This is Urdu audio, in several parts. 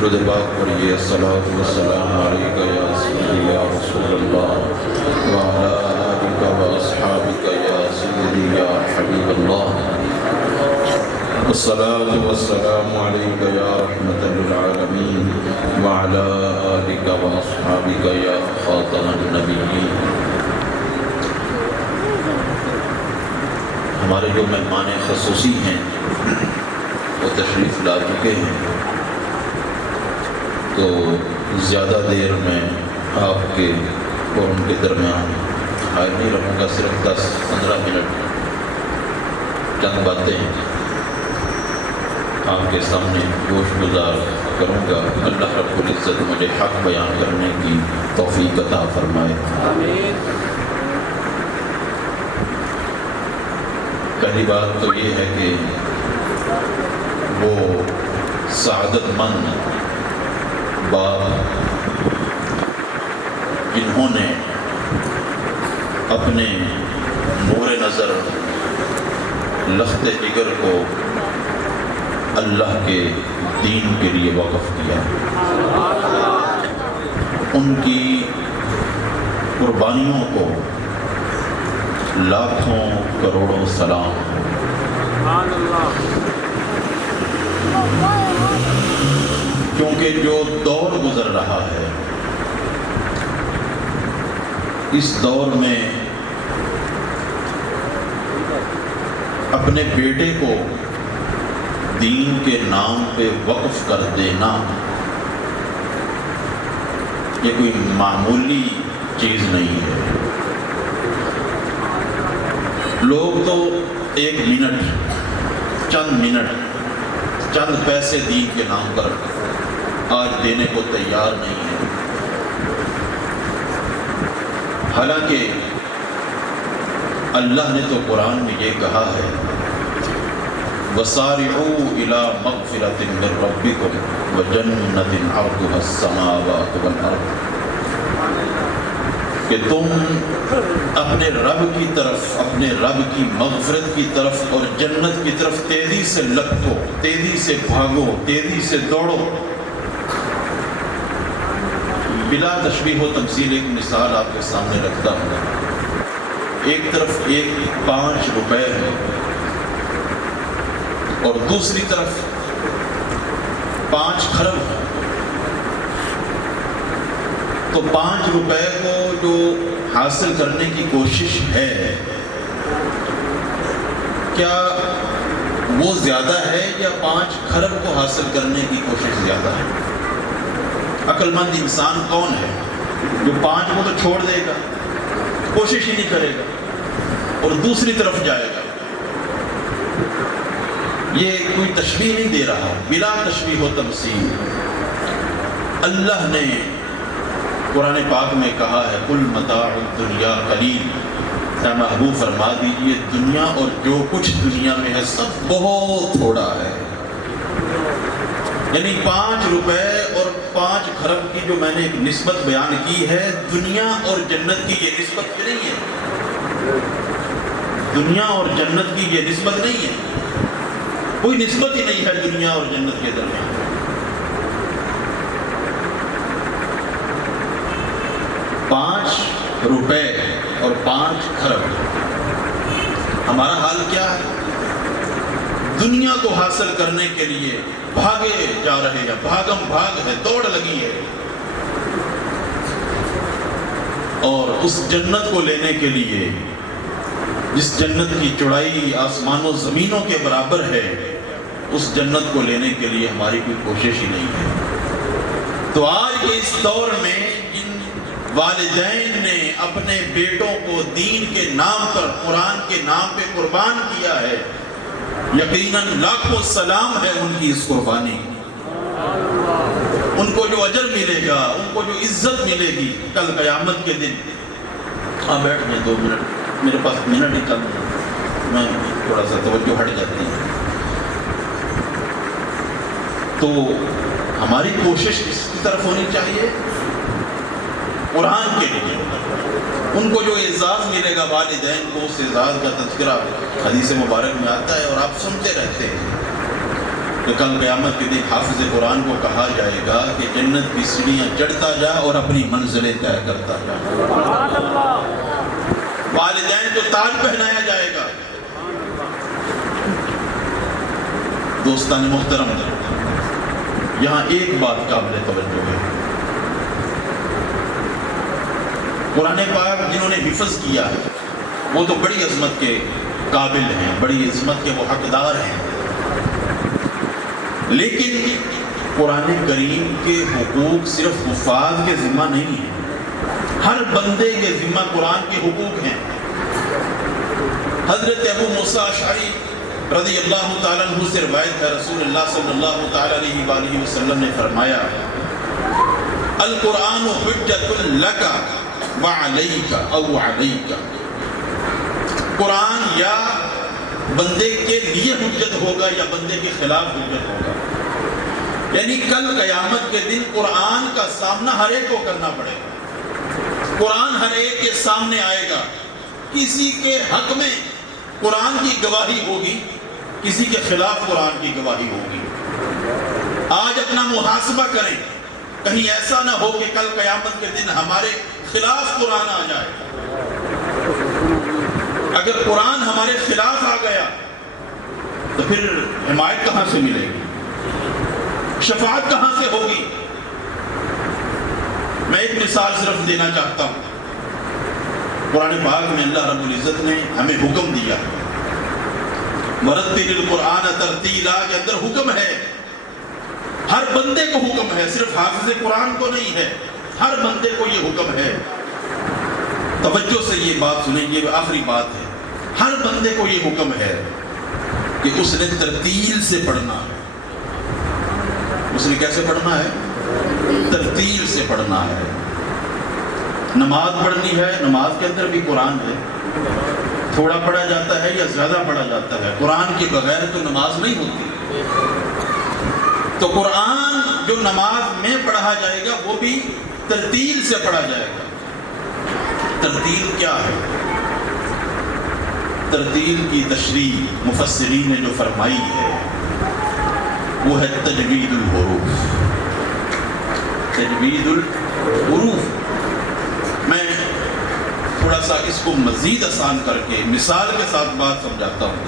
درود پاک پڑھیے الصلاۃ والسلام علیک یا سیدی یا رسول اللہ وعلی آلک و اصحابک یا سیدی یا حبیب اللہ الصلاۃ والسلام علیک یا رحمۃ للعالمین وعلی آلک و اصحابک یا خاتم النبیین۔ ہمارے جو مہمان خصوصی ہیں وہ تشریف لا چکے ہیں، تو زیادہ دیر میں آپ کے اور ان کے درمیان حائل نہیں رہوں گا، صرف 10-15 منٹ چند باتیں آپ کے سامنے گوش گزار کروں گا۔ اللہ رب العزت مجھے حق بیان کرنے کی توفیق عطا فرمائے، آمین۔ پہلی بات تو یہ ہے کہ وہ سعادت مند باپ جنہوں نے اپنے نور نظر لخت جگر کو اللہ کے دین کے لیے وقف کیا، ان کی قربانیوں کو لاکھوں کروڑوں سلام۔ کیونکہ جو دور گزر رہا ہے، اس دور میں اپنے بیٹے کو دین کے نام پہ وقف کر دینا یہ کوئی معمولی چیز نہیں ہے۔ لوگ تو ایک منٹ، چند پیسے دین کے نام پر آج دینے کو تیار نہیں ہے، حالانکہ اللہ نے تو قرآن میں یہ کہا ہے وَسَارِعُوا إِلَىٰ مَغْفِرَةٍ مِّن رَبِّكُمْ وَجَنَّةٍ عَرْضُهَا السَّمَاوَاتُ وَالْأَرْضُ، کہ تم اپنے رب کی طرف، اپنے رب کی مغفرت کی طرف اور جنت کی طرف تیزی سے لپکو، تیزی سے بھاگو، تیزی سے دوڑو۔ بلا تشبیہ و تمثیل ایک مثال آپ کے سامنے رکھتا ہوں۔ ایک طرف ایک 5 روپے ہے اور دوسری طرف 5 خرب ہے، تو 5 روپے کو جو حاصل کرنے کی کوشش ہے، کیا وہ زیادہ ہے یا 5 خرب کو حاصل کرنے کی کوشش زیادہ ہے؟ عقل مند انسان کون ہے جو 5 کو تو چھوڑ دے گا، کوشش ہی نہیں کرے گا اور دوسری طرف جائے گا؟ یہ کوئی تشبیہ نہیں دے رہا، بلا تشبیہ و تمثیل۔ اللہ نے قرآن پاک میں کہا ہے قُلْ مَتَاعُ الدُّنْيَا قَلِيلٌ، اے محبوب فرما دیجئے دنیا اور جو کچھ دنیا میں ہے سب بہت تھوڑا ہے۔ یعنی 5 روپے اور 5 خرب کی جو میں نے ایک نسبت بیان کی ہے، دنیا اور جنت کی یہ نسبت نہیں ہے، دنیا اور جنت کی یہ نسبت نہیں ہے، کوئی نسبت ہی نہیں ہے دنیا اور جنت کے درمیان۔ 5 روپے اور 5 خرب، ہمارا حال کیا ہے؟ دنیا کو حاصل کرنے کے لیے بھاگے جا رہے ہیں، بھاگم بھاگ ہے، دوڑ لگی ہے، اور اس جنت کو لینے کے لیے جس جنت کی چوڑائی آسمان و زمینوں کے برابر ہے، اس جنت کو لینے کے لیے ہماری کوئی کوشش ہی نہیں ہے۔ تو آج کے اس دور میں جن والدین نے اپنے بیٹوں کو دین کے نام پر، قرآن کے نام پہ قربان کیا ہے، یقیناً لاکھوں سلام ہے ان کی اس قربانی، ان کو جو اجر ملے گا، ان کو جو عزت ملے گی کل قیامت کے دن۔ بیٹھ میں 2 منٹ، میرے پاس منٹ ہی کم ہے، میں تھوڑا سا توجہ ہٹ جاتی ہے۔ تو ہماری کوشش اس کی طرف ہونی چاہیے قرآن کے لیے، ان کو جو اعزاز ملے گا والدین کو، اس اعزاز کا تذکرہ حدیث مبارک میں آتا ہے اور آپ سنتے رہتے ہیں تو کل قیامت کے دن حافظ قرآن کو کہا جائے گا کہ جنت کی سیڑھیاں چڑھتا جا اور اپنی منزلیں طے کرتا جا۔ والدین کو تاج پہنایا جائے گا۔ دوستان محترم، یہاں ایک بات قابل توجہ ہے، قرآن پاک جنہوں نے حفظ کیا ہے وہ تو بڑی عظمت کے قابل ہیں، بڑی عظمت کے وہ حقدار ہیں، لیکن قرآن کریم کے حقوق صرف حفاظ کے ذمہ نہیں ہیں، ہر بندے کے ذمہ قرآن کے حقوق ہیں۔ حضرت ابو موسیٰ اشعری رضی اللہ تعالیٰ عنہ سے روایت ہے، رسول اللہ صلی اللہ تعالیٰ علیہ وآلہ وسلم نے فرمایا، القرآن حجت لک وعلیک او علیک، قرآن یا بندے کے لیے حجت ہوگا یا بندے کے خلاف حجت ہوگا، یعنی کل قیامت کے دن قرآن کا سامنا ہر ایک کو کرنا پڑے گا، قرآن ہر ایک کے سامنے آئے گا، کسی کے حق میں قرآن کی گواہی ہوگی، کسی کے خلاف قرآن کی گواہی ہوگی۔ آج اپنا محاسبہ کریں، کہیں ایسا نہ ہو کہ کل قیامت کے دن ہمارے خلاف قرآن آ جائے۔ اگر قرآن ہمارے خلاف آ گیا تو پھر حمایت کہاں سے ملے گی، شفاعت کہاں سے ہوگی؟ میں ایک مثال صرف دینا چاہتا ہوں۔ قرآن پاک میں اللہ رب العزت نے ہمیں حکم دیا، وَرَتِّلِ الْقُرْآنَ تَرْتِيلًا کے اندر حکم ہے، ہر بندے کو حکم ہے، صرف حافظ قرآن کو نہیں ہے، ہر بندے کو یہ حکم ہے۔ توجہ سے یہ بات سنیں، یہ آخری بات ہے، ہر بندے کو یہ حکم ہے کہ اس نے ترتیل سے پڑھنا ہے۔ اس نے کیسے پڑھنا ہے؟ ترتیل سے پڑھنا ہے۔ نماز پڑھنی ہے، نماز کے اندر بھی قرآن ہے، تھوڑا پڑھا جاتا ہے یا زیادہ پڑھا جاتا ہے، قرآن کے بغیر تو نماز نہیں ہوتی۔ تو قرآن جو نماز میں پڑھا جائے گا وہ بھی ترتیل سے پڑھا جائے گا۔ ترتیل کیا ہے؟ ترتیل کی تشریح مفسرین نے جو فرمائی ہے وہ ہے تجوید الحروف۔ تجوید الحروف، میں تھوڑا سا اس کو مزید آسان کر کے مثال کے ساتھ بات سمجھاتا ہوں۔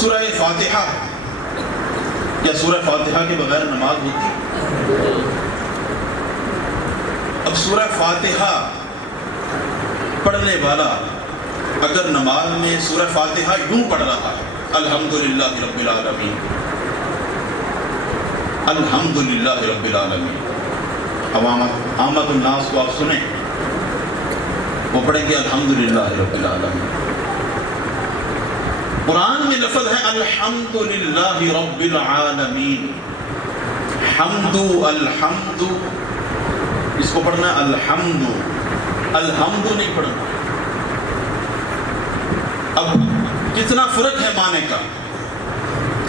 سورہ فاتحہ، کیا سورہ فاتحہ کے بغیر نماز ہوتی؟ اب سورہ فاتحہ پڑھنے والا اگر نماز میں سورہ فاتحہ یوں پڑھ رہا ہے، الحمدللہ رب العالمین، الحمدللہ رب العالمین، عامت الناس کو آپ سنیں، وہ پڑھیں گے الحمدللہ رب العالمین۔ قرآن میں لفظ ہے الحمدللہ رب العالمین، حمد، الحمد، اس کو پڑھنا ہے الحمد، الحمد نہیں پڑھنا۔ اب کتنا فرق ہے معنی کا؟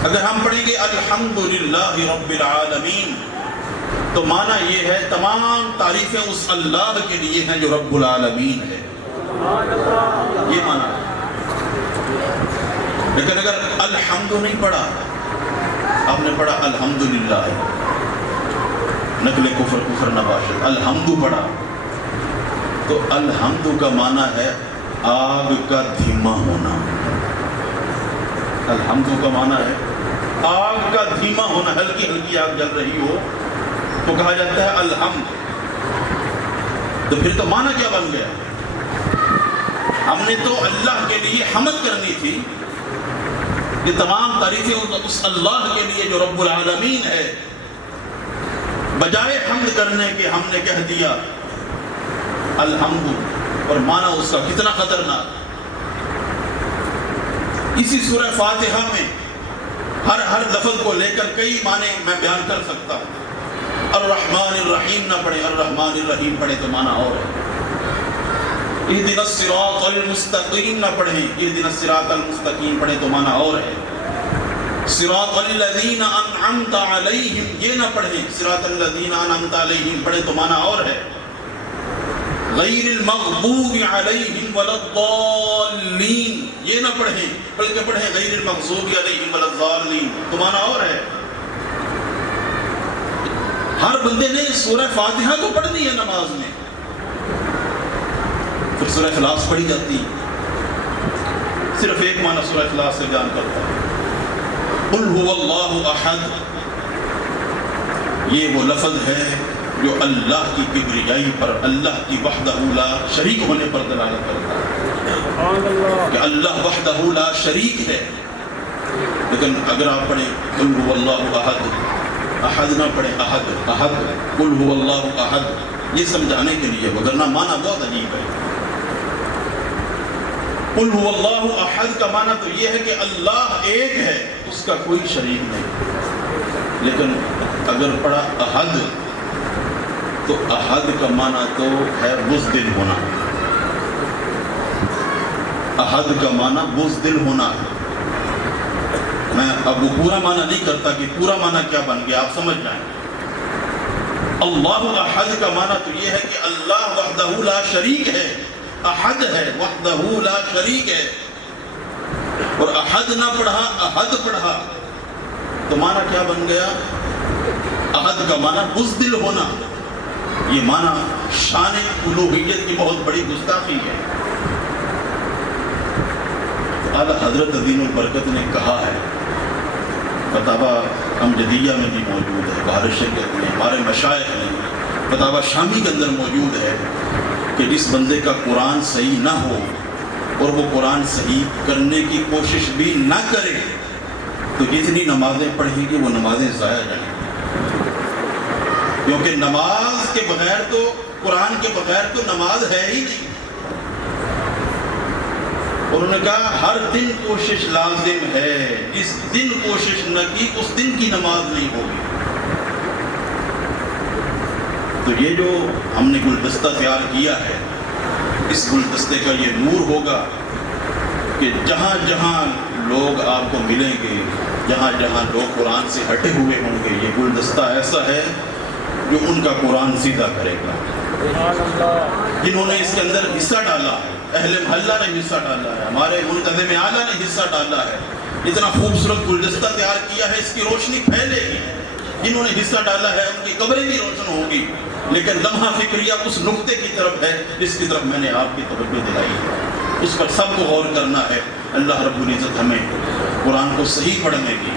اگر ہم پڑھیں گے الحمدللہ رب العالمین تو معنی یہ ہے تمام تعریفیں اس اللہ کے لیے ہیں جو رب العالمین ہے، یہ معنی ہے۔ لیکن اگر الحمد نہیں پڑھا، آپ نے پڑھا الحمدللہ، نقل کفر نباشد، الحمد پڑھا تو الحمد کا معنی ہے آگ کا دھیما ہونا۔ الحمد کا معنی ہے آگ کا دھیما ہونا، ہلکی ہلکی آگ جل رہی ہو تو کہا جاتا ہے الحمد۔ تو پھر تو معنی کیا بن گیا؟ ہم نے تو اللہ کے لیے حمد کرنی تھی، یہ تمام تعریفیں اس اللہ کے لیے جو رب العالمین ہے، بجائے حمد کرنے کے ہم نے کہہ دیا الحمد، اور معنی اس کا کتنا خطرناک۔ اسی سورہ فاتحہ میں ہر لفظ کو لے کر کئی معنی میں بیان کر سکتا ہوں۔ الرحمن الرحیم نہ پڑھے، الرحمن الرحیم پڑھے تو معنی اور ہے۔ اہدنا الصراط المستقیم نہ پڑھیں، اہدنا الصراط المستقیم پڑھیں تو معنی اور ہے۔ صراط الذین انعمت علیہم یہ نہ پڑھیں، صراط الذین انعمت علیہم پڑھیں تو معنی اور ہے۔ غیر المغضوب علیہم ولا الضالین، یہ نہ پڑھیں بلکہ پڑھیں غیر المغضوب علیہم ولا الضالین، تو معنی اور ہے۔ ہر بندے نے سورہ فاتحہ کو پڑھنی ہے نماز میں، پھر سورہ اخلاص پڑھی جاتی، صرف ایک معنی سورہ اخلاص سے بیان کرتا ہے، قل هو اللہ احد، یہ وہ لفظ ہے جو اللہ کی کبریائی پر، اللہ کی وحدہ لا شریک ہونے پر دلالت کرتا ہے کہ اللہ وحدہ لا شریک ہے۔ لیکن اگر آپ پڑھیں قل هو اللہ احد، احد نہ پڑھیں احد، احد قل هو اللہ احد، یہ سمجھانے کے لیے، وگرنہ معنی بہت عجیب ہے۔ قل هو اللہ احد کا معنی تو یہ ہے کہ اللہ ایک ہے، اس کا کوئی شریک نہیں، لیکن اگر پڑھا احد تو احد کا معنی تو ہے بزدل ہونا، احد کا معنی بزدل ہونا ہے۔ میں اب وہ پورا معنی نہیں کرتا کہ پورا معنی کیا بن گیا، آپ سمجھ جائیں۔ اللہ احد کا معنی تو یہ ہے کہ اللہ وحدہ لا شریک ہے، احد ہے، وحدہ لا شریک ہے، اور احد نہ پڑھا احد پڑھا تو معنی کیا بن گیا؟ احد کا معنی بزدل ہونا، یہ معنی شان الوہیت کی بہت بڑی گستاخی ہے۔ اعلیٰ حضرت عظیم البرکت نے کہا ہے، فتاویٰ امجدیہ میں بھی موجود ہے، بہار شریعت میں ہمارے مشائخ نے فتاویٰ شامی کے اندر موجود ہے کہ جس بندے کا قرآن صحیح نہ ہو اور وہ قرآن صحیح کرنے کی کوشش بھی نہ کرے تو جتنی نمازیں پڑھیں گی وہ نمازیں ضائع جائیں گی، کیونکہ نماز کے بغیر تو، قرآن کے بغیر تو نماز ہے ہی نہیں۔ انہوں نے کہا ہر دن کوشش لازم ہے، جس دن کوشش نہ کی اس دن کی نماز نہیں ہوگی۔ تو یہ جو ہم نے گلدستہ تیار کیا ہے، اس گلدستے کا یہ نور ہوگا کہ جہاں جہاں لوگ آپ کو ملیں گے، جہاں جہاں لوگ قرآن سے ہٹے ہوئے ہوں گے، یہ گلدستہ ایسا ہے جو ان کا قرآن سیدھا کرے گا۔ جنہوں نے اس کے اندر حصہ ڈالا ہے، اہل محلہ نے حصہ ڈالا ہے، ہمارے منتظم اعلیٰ نے حصہ ڈالا ہے، اتنا خوبصورت گلدستہ تیار کیا ہے، اس کی روشنی پھیلے گی۔ جنہوں نے حصہ ڈالا ہے ان کی قبریں بھی روشن ہوں گی، لیکن لمحہ فکریہ اس نقطے کی طرف ہے جس کی طرف میں نے آپ کی توجہ دلائی ہے، اس پر سب کو غور کرنا ہے۔ اللہ رب العزت ہمیں قرآن کو صحیح پڑھنے کی،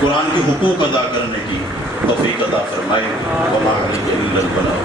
قرآن کے حقوق ادا کرنے کی توفیق عطا فرمائے۔ وما علیہ الا البلاغ۔